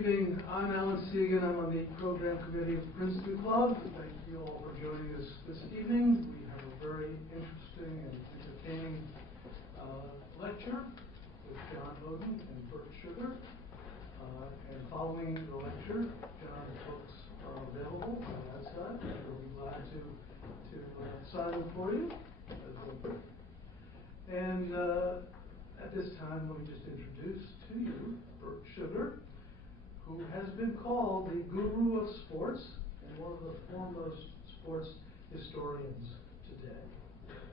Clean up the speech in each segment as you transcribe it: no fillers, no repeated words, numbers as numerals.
evening. I'm Alan Segan. I'm on the program committee of the Princeton Club. Thank you all for joining us this evening. We have a very interesting and entertaining lecture with John Oden and Bert Sugar. And following the lecture, John's books are available on that side. We'll be glad to sign them for you. And at this time, let me just introduce to you Bert Sugar, who has been called the guru of sports and one of the foremost sports historians today.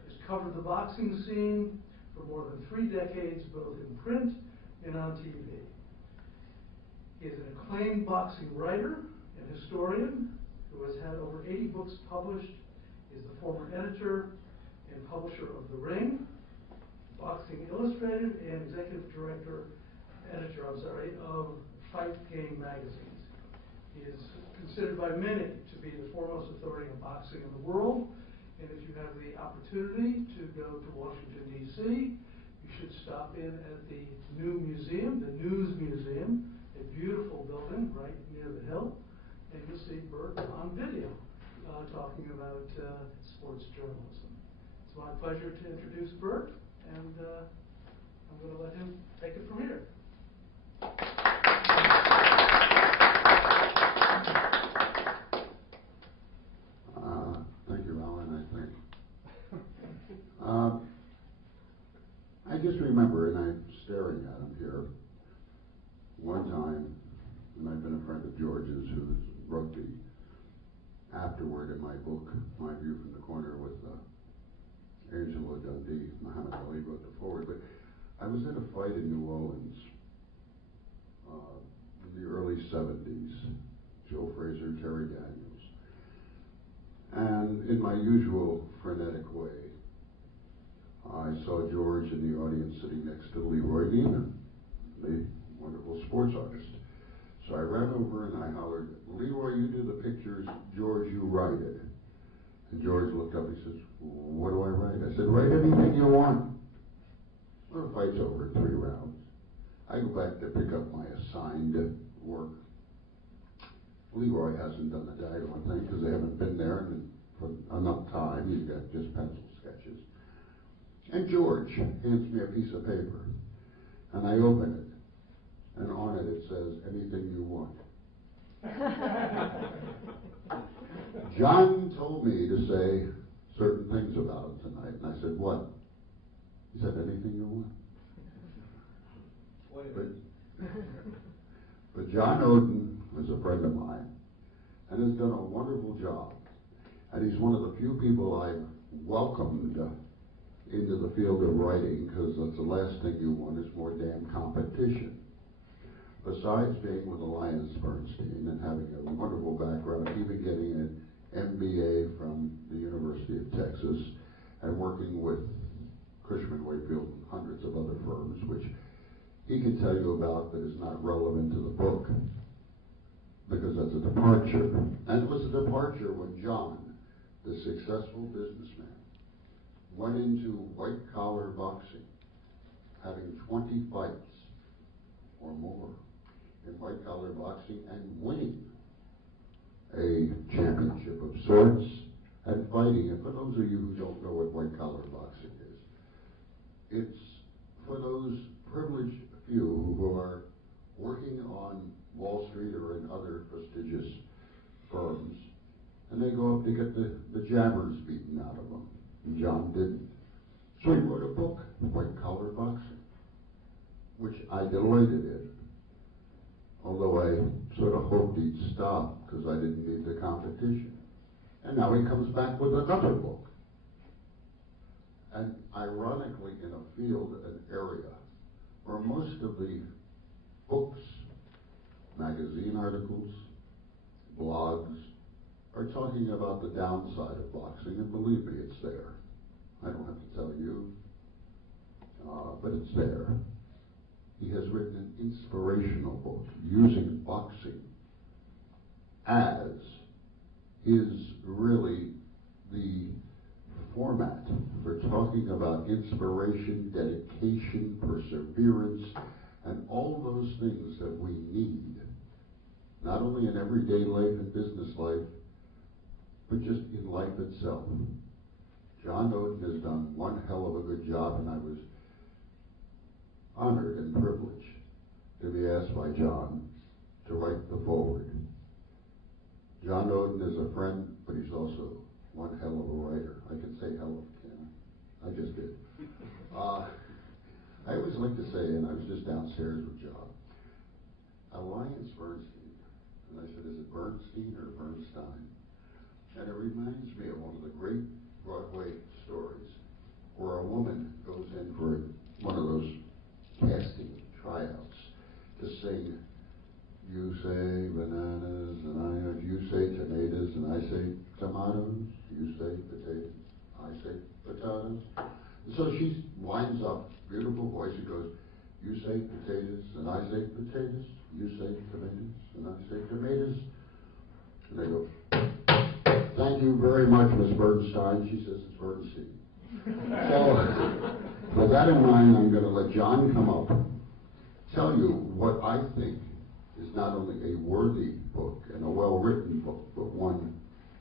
He's covered the boxing scene for more than 3 decades, both in print and on TV. He is an acclaimed boxing writer and historian who has had over 80 books published. He is the former editor and publisher of The Ring, Boxing Illustrated, and executive editor of Fight Game magazines. He is considered by many to be the foremost authority on boxing in the world. And if you have the opportunity to go to Washington, D.C., you should stop in at the new museum, the News Museum, a beautiful building right near the Hill, and you'll see Bert on video talking about sports journalism. It's my pleasure to introduce Bert, and I'm going to let him take it from here. Thank you, Alan, I think. I just remember, and I'm staring at him here, one time, and I've been a friend of George's who wrote the afterword in my book, My View from the Corner with Angelo Dundee. Muhammad Ali wrote the forward, but I was in a fight in New Orleans in the early 70s, Joe Frazier, Terry Daniels. And in my usual frenetic way, I saw George in the audience sitting next to Leroy Neiman, the wonderful sports artist. So I ran over and I hollered, "Leroy, you do the pictures, George, you write it." And George looked up, he says, "What do I write?" I said, "Write anything you want." Well, the fight's over in 3 rounds. I go back to pick up my assigned work. Leroy hasn't done the diagram thing because they haven't been there for enough time. He's got just pencil sketches. And George hands me a piece of paper, and I open it, and on it says, "Anything you want." John told me to say certain things about him tonight, and I said, "What?" He said, "Anything you want." But John Oden was a friend of mine and has done a wonderful job. And he's one of the few people I've welcomed into the field of writing, because that's the last thing you want is more damn competition. Besides being with Alliance Bernstein and having a wonderful background, even getting an MBA from the University of Texas and working with Cushman Wakefield and hundreds of other firms, which he can tell you about, but is not relevant to the book, because that's a departure. And it was a departure when John, the successful businessman, went into white-collar boxing, having 20 fights or more in white-collar boxing and winning a championship of sorts and fighting. And for those of you who don't know what white-collar boxing is, it's for those privileged few who are working on Wall Street or in other prestigious firms, and they go up to get the jabbers beaten out of them. And John didn't. So he wrote a book, White Collar Boxing, which I delighted in, although I sort of hoped he'd stop because I didn't need the competition. And now he comes back with another book. And ironically, in a field, an area, where most of the books, magazine articles, blogs, are talking about the downside of boxing, and believe me, it's there. I don't have to tell you, but it's there. He has written an inspirational book using boxing as is really the format for talking about inspiration, dedication, perseverance, and all those things that we need not only in everyday life and business life, but just in life itself. John Oden has done one hell of a good job, and I was honored and privileged to be asked by John to write the foreword. John Oden is a friend, but he's also one hell of a writer. I can say hell of, can I? I just did. I always like to say, and I was just downstairs with John, Alliance Bernstein. And I said, is it Bernstein or Bernstein? And it reminds me of one of the great Broadway stories where a woman goes in for one of those casting tryouts to sing, you say bananas, and you say tomatoes, and I say tomatoes, you say potatoes, I say potatoes. And so she winds up, beautiful voice, she goes, you say potatoes, and I say potatoes, you say tomatoes, and I say tomatoes. And they go, thank you very much, Miss Bernstein. She says it's Bernstein. So, with that in mind, I'm going to let John come up, tell you what I think is not only a worthy book and a well-written book, but one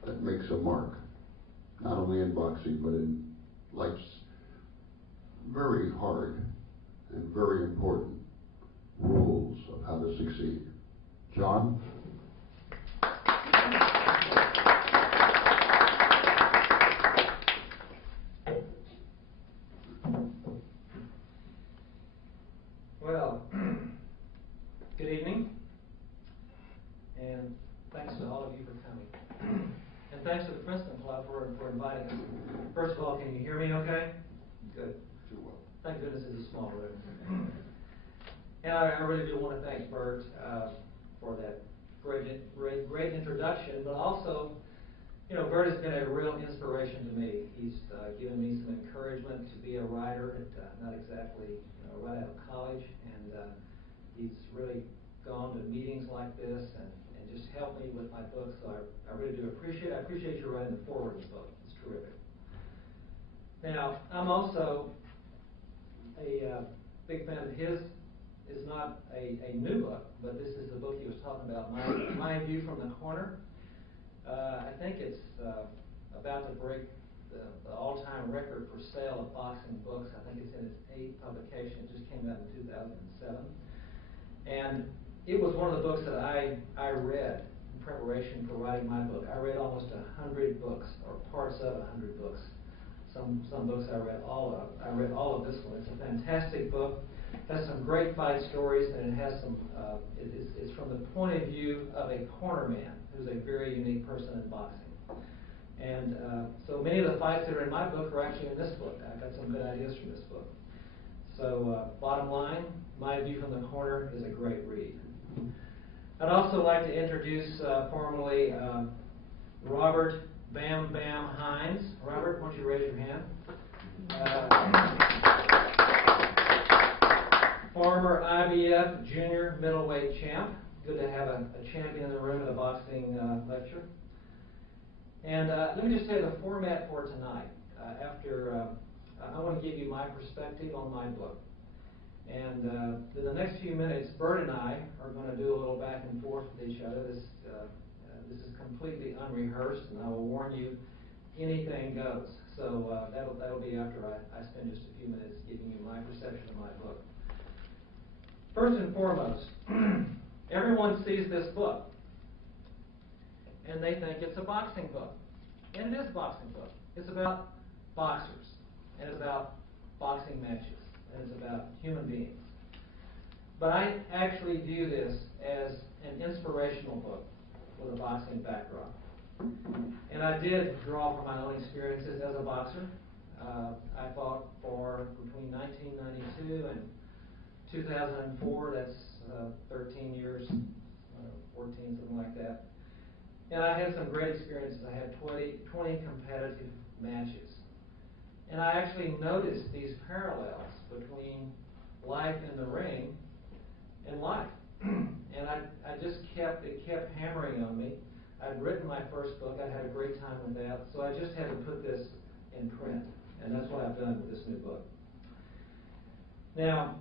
that makes a mark, not only in boxing, but in life's very hard and very important rules of how to succeed. John? Well, good evening, and thanks to all of you for coming. And thanks to the Princeton Club for inviting us. First of all, can you hear me okay? Good. Too well. Thank goodness it's a small room. And I really do want to thank Bert for that great introduction, but also, you know, Bert has been a real inspiration to me. He's given me some encouragement to be a writer at not exactly right out of college, and he's really gone to meetings like this and just helped me with my book, so I really do appreciate it. I appreciate you writing the foreword of the book. It's terrific. Now, I'm also a big fan of his. It's not a new book, but this is the book he was talking about, My View from the Corner. I think it's about to break the all-time record for sale of boxing books. I think it's in its 8th publication. It just came out in 2007. And it was one of the books that I read in preparation for writing my book. I read almost 100 books, or parts of 100 books. Some books I read all of. I read all of this one. It's a fantastic book. It has some great fight stories, and it has some. It's from the point of view of a cornerman, who's a very unique person in boxing. And so many of the fights that are in my book are actually in this book. I got some good ideas from this book. So bottom line, My View from the Corner is a great read. I'd also like to introduce formally Robert Bam Bam Hines. Robert, why don't you raise your hand? Former IBF junior middleweight champ. Good to have a champion in the room at a boxing lecture. And let me just say the format for tonight. I want to give you my perspective on my book. And in the next few minutes, Bert and I are going to do a little back and forth with each other. This is completely unrehearsed, and I will warn you, anything goes. So that'll be after I spend just a few minutes giving you my perception of my book. First and foremost, everyone sees this book, and they think it's a boxing book. And it is a boxing book. It's about boxers, and it's about boxing matches, and it's about human beings. But I actually view this as an inspirational book with a boxing backdrop. And I did draw from my own experiences as a boxer. I fought for between 1992 and 2004, that's 13 years, 14, something like that. And I had some great experiences. I had 20 competitive matches. And I actually noticed these parallels between life in the ring and life. And it kept hammering on me. I'd written my first book. I had a great time with that. So I just had to put this in print. And that's what I've done with this new book. Now,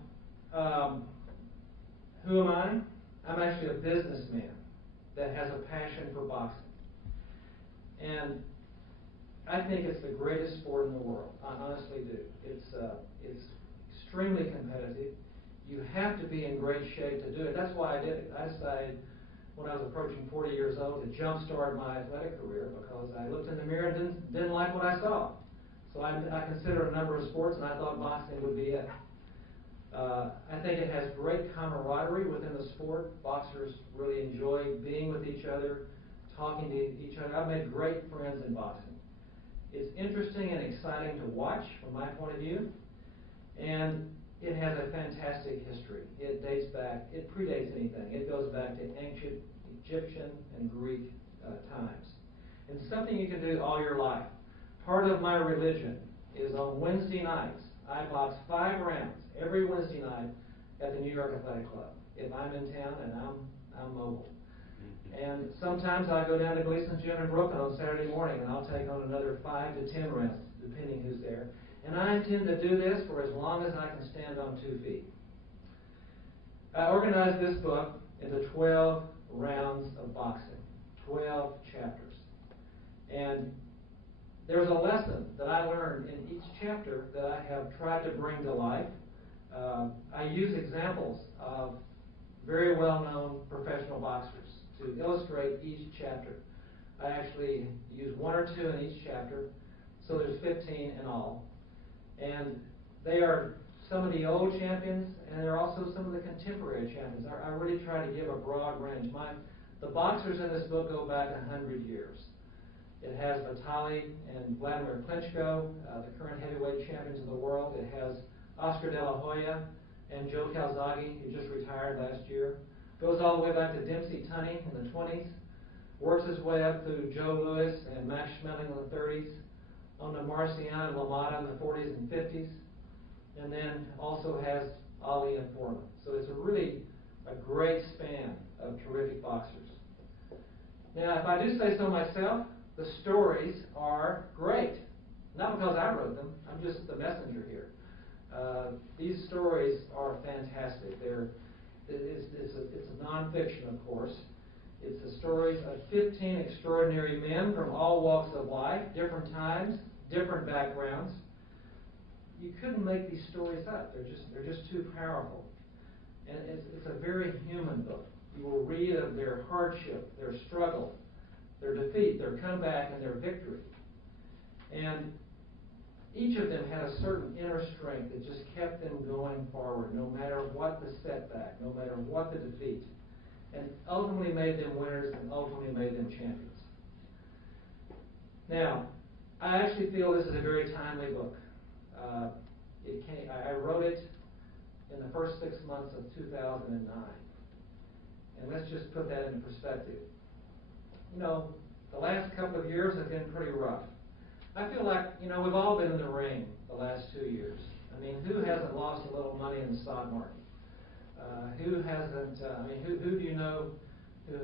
who am I? I'm actually a businessman. that has a passion for boxing. And I think it's the greatest sport in the world. I honestly do. It's extremely competitive. You have to be in great shape to do it. That's why I did it. I decided when I was approaching 40 years old to jumpstart my athletic career because I looked in the mirror and didn't like what I saw. So I considered a number of sports, and I thought boxing would be it. I think it has great camaraderie within the sport. Boxers really enjoy being with each other, talking to each other. I've made great friends in boxing. It's interesting and exciting to watch from my point of view, and it has a fantastic history. It dates back, it predates anything. It goes back to ancient Egyptian and Greek times. And something you can do all your life. Part of my religion is on Wednesday nights, I box 5 rounds every Wednesday night at the New York Athletic Club if I'm in town and I'm mobile. And sometimes I go down to Gleason's Gym in Brooklyn on Saturday morning and I'll take on another 5 to 10 rounds, depending who's there. And I intend to do this for as long as I can stand on 2 feet. I organized this book into 12 rounds of boxing, 12 chapters. And there's a lesson that I learned in each chapter that I have tried to bring to life. I use examples of very well-known professional boxers to illustrate each chapter. I actually use 1 or 2 in each chapter, so there's 15 in all. And they are some of the old champions, and they're also some of the contemporary champions. I really try to give a broad range. The boxers in this book go back 100 years. It has Vitaly and Vladimir Klitschko, the current heavyweight champions of the world. It has Oscar De La Hoya and Joe Calzaghe, who just retired last year. Goes all the way back to Dempsey Tunney in the 20s. Works its way up through Joe Louis and Max Schmeling in the 30s. On to Marciano and LaMotta in the 40s and 50s. And then also has Ali and Foreman. So it's really a great span of terrific boxers. Now, if I do say so myself, the stories are great. Not because I wrote them, I'm just the messenger here. These stories are fantastic. It's a nonfiction, of course. It's the stories of 15 extraordinary men from all walks of life, different times, different backgrounds. You couldn't make these stories up. They're just too powerful. And it's a very human book. You will read of their hardship, their struggle, their defeat, their comeback, and their victory. And each of them had a certain inner strength that just kept them going forward, no matter what the setback, no matter what the defeat, and ultimately made them winners and ultimately made them champions. Now, I actually feel this is a very timely book. I wrote it in the first 6 months of 2009. And let's just put that into perspective. You know, the last couple of years have been pretty rough. I feel like, we've all been in the ring the last 2 years. I mean, who hasn't lost a little money in the stock market? Who hasn't, who do you know who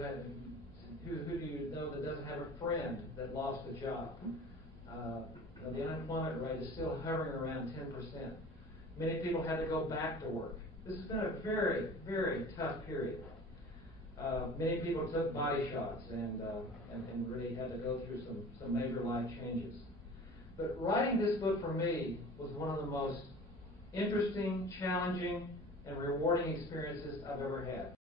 do you know that doesn't have a friend that lost a job? The unemployment rate is still hovering around 10%. Many people had to go back to work. This has been a very, very tough period. Many people took body shots and really had to go through some major life changes. But writing this book for me was one of the most interesting, challenging, and rewarding experiences I've ever had.